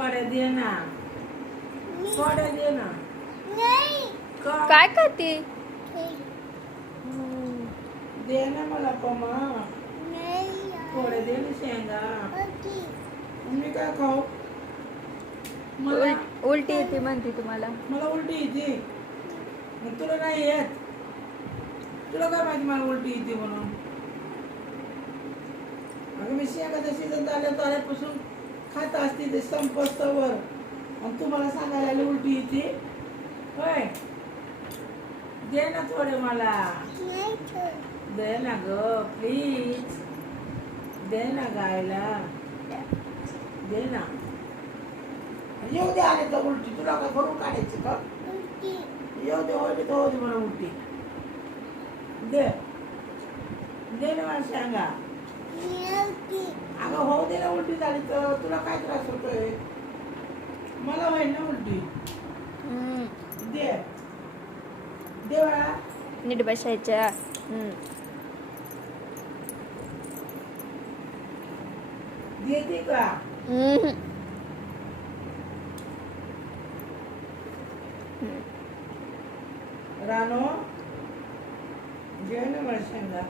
थोड्या दे ना, थोड्या दे ना. का? काय खाते? दे ना मला पमा, थोड्या दे ना शेंगा. मी काय खाऊ? मला उलटी येते म्हणते तुम्हाला. मला उलटी येते. मग तुला नाही येत? तुला काय माहिती मला उलटी येते म्हणून? अगं मी शेंगाचा सीझन आल्यापासून खात असते ते संपस्तवर, आणि तुम्हाला सांगायला लागली उलटी येते होय. दे ना थोडे मला, दे ना ग प्लीज, दे ना गायला, दे ना. येऊ दे आले तर उलटी, तुला काय भरून काढायची का? येऊ दे, होऊ दे तर होऊ दे मला उलटी. दे, दे ना मला शेंगा. अगं होऊ दे ना उलटी झाली तर, तुला काय त्रास होतोय? मला होईल ना उलटी. दे, दे बाळा. नीट बसायच्या. देते का? रानो, दे ना मला शेंगा.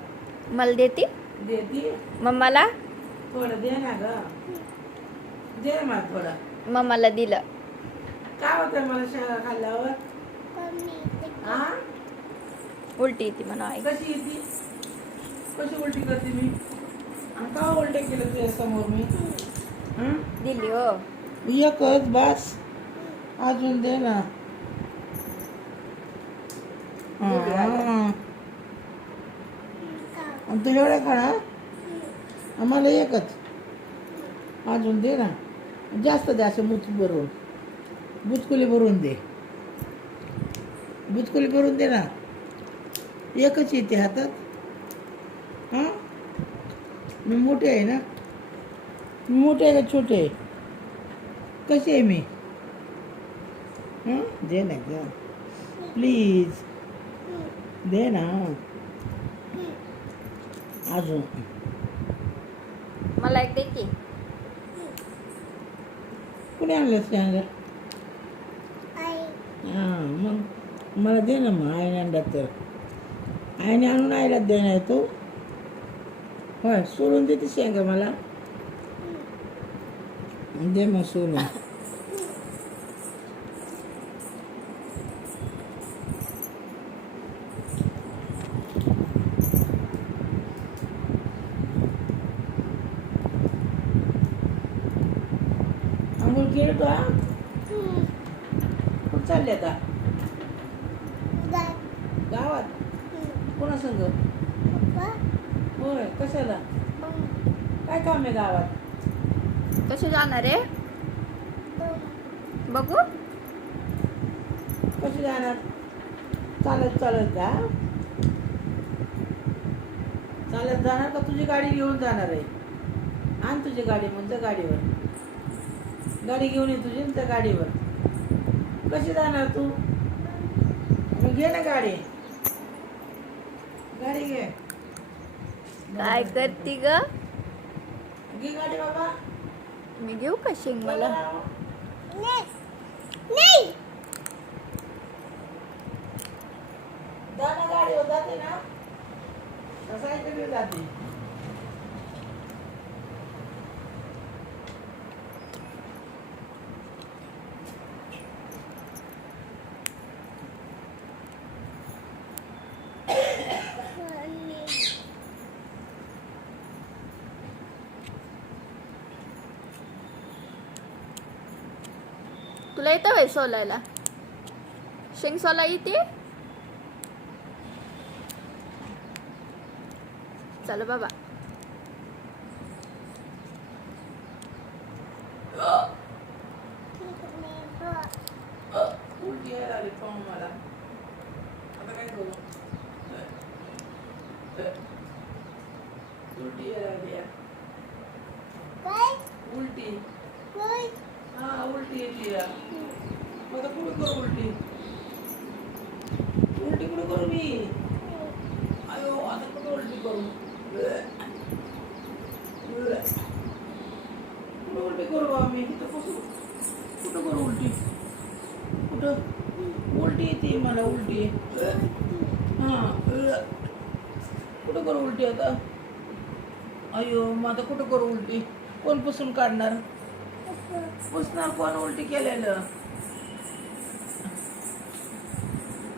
मला देते देते. मम्माला. थोडं दे ना ग, दे ना मला थोडं. मम्माला दिलं. काय होतं मला शेंगा खाल्ल्यावर? हा? उलटी येते म्हणा. कशी येते? कशी उलटी करते मी? आणि का उलटे केलं तुझ्या समोर मी? दिली हो. एकच बस, अजून दे ना. आणि तू एवढ्या खाणार? आम्हाला एकच, अजून दे ना. जास्त दे, असं भरून, बुचकुली भरून दे, बुचकुली भरून दे ना. एकच येते हातात. हां, मी मोठे आहे ना. मी मोठे आहे का छोटे आहे? कशी आहे मी? दे ना ग प्लीज, दे ना अजून. मला एक दे की. कुणी आणलं शेंगा? हां, मग मला दे ना. मग आईने आणला तर आईने आणून आईला देणार तू? होय, सोडून देते शेंगा मला. दे मग सोडून. अंघोळ केलं तू? हा, कुठं चालले आता? गावात? कोणा संग? होय, कशाला? काय काम आहे गावात? कसे जाणार आहे बघू? कशी जाणार? चालत चालत जा. चालत जाणार का तुझी गाडी घेऊन जाणार आहे? आण तुझी गाडी मग त्या गाडीवर. गाडी घेऊन ये तुझी त्या गाडीवर. कशी जाणार तू? मग घे ना गाडी, गाडी घे. काय करते ग? घे गाडी बाबा. मी घेऊ का शेंग मला? जा ना, गाडीवर जाते ना. सायकलीवर जाते. तुला येतं वय सोलायला? शेंग सोला येते? चल बाबा. उलटी यायला लागली पाहून मला. आता काय करू? उलटी यायला लागली यार. उलटी. हा, उलटी येते यार. आता कुठे करू उलटी? उलटी कुठे करू मी? अयो, आता कुठे उलटी करू? कुठे उलटी करू बाबा मी? तिथं बसू. कुठं करू उलटी? कुठं उलटी येते मला उलटी. हां कुठं करू उलटी आता? अयो मग आता कुठं करू उलटी? कोण पुसून काढणार? पुसणार कोण उलटी केलेलं?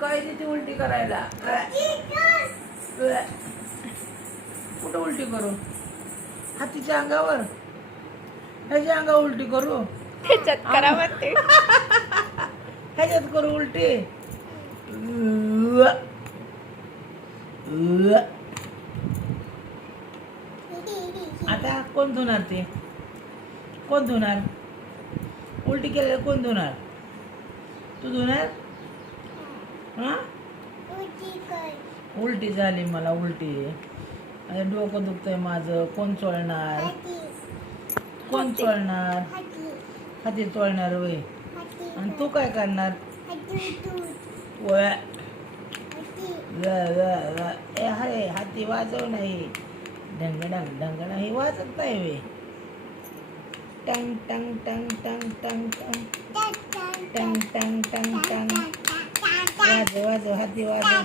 काय देते उलटी करायला? कुठं उलटी करू? हातीच्या अंगावर? ह्याच्या अंगावर उलटी करू? त्याच्यात करा म्हणते. ह्याच्यात करू उलटी? आता कोण धुणार ते? कोण धुणार? उलटी केलेलं कोण धुणार? तू धुणार? हा उलटी झाली मला उलटी. अरे डोकं दुखतंय माझं. कोण चोळणार? कोण चोळणार? हाती चोळणार वय. आणि तू काय करणार? वय. ए हाय हाती वाजव नाही. ढंगडंग ढंगड हे वाजत नाही वे. टंग टंग टंग टंग टंग टंग टंग टंग टंग टंग वाजव वाजव हाती वाजव.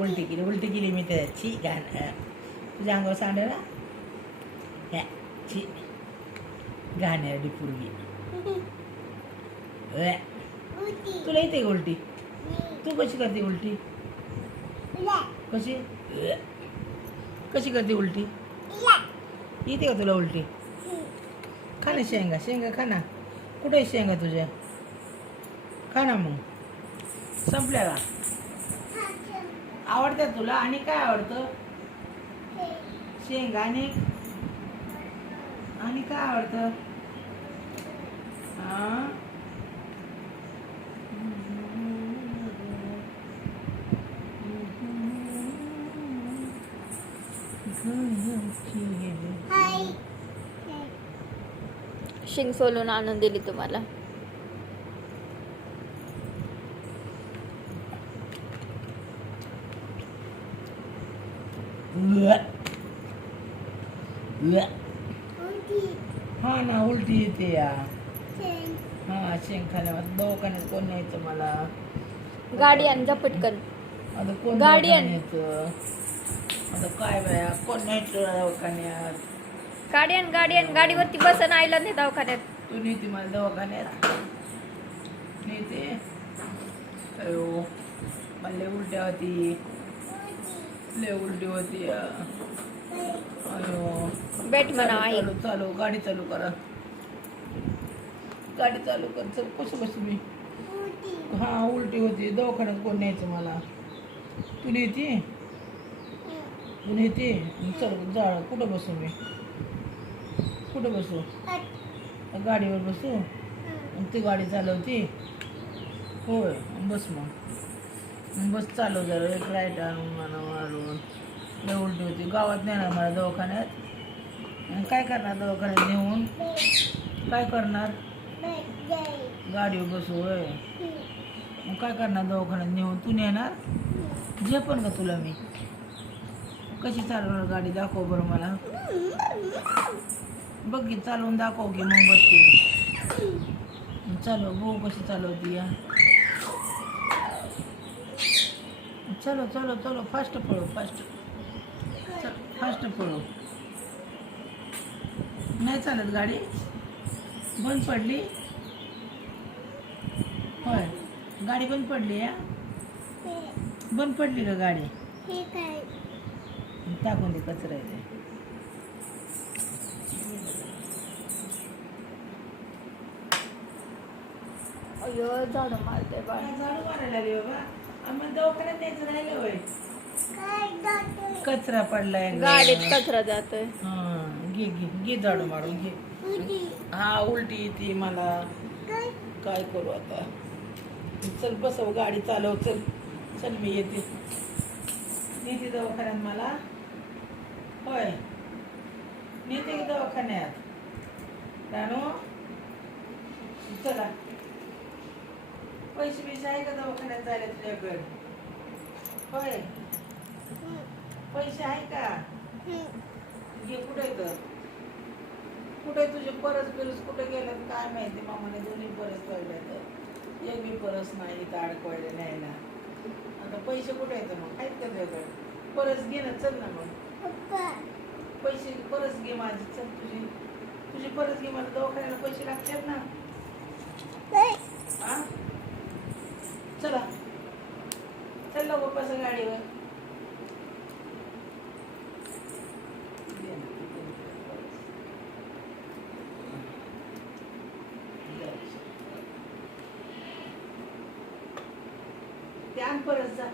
उलटी केली मी तर. छी घाण. तुझ्या अंगावर सांड ना. ह्या छी घाणेरडी पूर्वी. तुला येते का उलटी? तू कशी करते उलटी? कशी कशी करते उलटी? येते का तुला उलटी? खा ना शेंगा. शेंगा खा ना. कुठे आहे शेंगा तुझ्या? खा ना मग. संपल्या का? आवडतात तुला? आणि काय आवडतं? शेंगा आणि काय आवडतं? हा शिंग सोलून आणून दिली तुम्हाला. हा ना उलटी येते या. हा शेंग खाण्यावर दवाखान्यात कोण न्यायचं मला? गाडी आण जा पटकन. आता कोण गाडी आण. न्यायचं? आता काय बाया कोण न्यायचं दवाखान्यात? गाडी आण. गाडीवरती बसन आईला नाही दवाखान्यात. तू नेते मला दवाखान्यात? नेते? अयो मला लय उलट्या होती. लय उलटी होती. अयो बेट म्हणा आई. चालू गाडी चालू करा. गाडी चालू कर. चल कसं बसू मी? हा उलटी होती. दवाखान्यात कोण न्यायचं मला? तू नेते? तू नेते? चल जा. कुठं बसू मी? कुठं बसू? गाडीवर बसू? आणि ती गाडी चालवते? होय बस मग. बस चालव जरा. एक राईट आणून मला मारून. लय उलटी होती. गावात नेणार मला दवाखान्यात. आणि काय करणार दवाखान्यात नेऊन? काय करणार? गाडीवर बसू होय. मग काय करणार दवाखान्यात नेऊन? तू नेणार? झेपण का तुला मी? कशी चालवणार गाडी? दाखव बरं मला. बघ की चालवून दाखव की मग बसते. चालव बघू कशी चालवती या. चलो चलो चलो फास्ट पळू. फास्ट पळू. नाही चालत गाडी? बंद पडली? होय गाडी बंद पडली या. बंद पडली का गाडी? टाकून दे कचरा आहे. अयो झाडू मारते बा. झाडू मारायला रे बाबा. आम्हाला दवाखान्यात न्यायचं राहिलं होय. कचरा पडलाय गाडीत कचरा जातोय. हा घे घे घे झाडू मारून घे. हा उलटी येते मला. काय करू आता? चल बसव गाडी चालव. चल चल मी येते. नेते दवाखान्यात मला? होय नेते की दवाखान्यात? रानू चला. पैसे आहे का दवाखान्यात जायला तुझ्याकडे? होय पैसे आहे का? घे. कुठे तर कुठे तुझे परस बिरस कुठे गेल्यात काय माहिती मामाने दोन्ही परस ठेवल्यात एक बी परस नाही इथं अडकवायला न्यायला आता पैसे कुठे येतं मग आहेत का तुझ्याकडे परस घे ना चल ना मग पैसे परस घे माझी चल तुझी परस घे मला दवाखान्याला पैसे लागतात ना हा चला चल लवकर बसा गाडीवर दे ना, दे ना परस. ते आण परस जा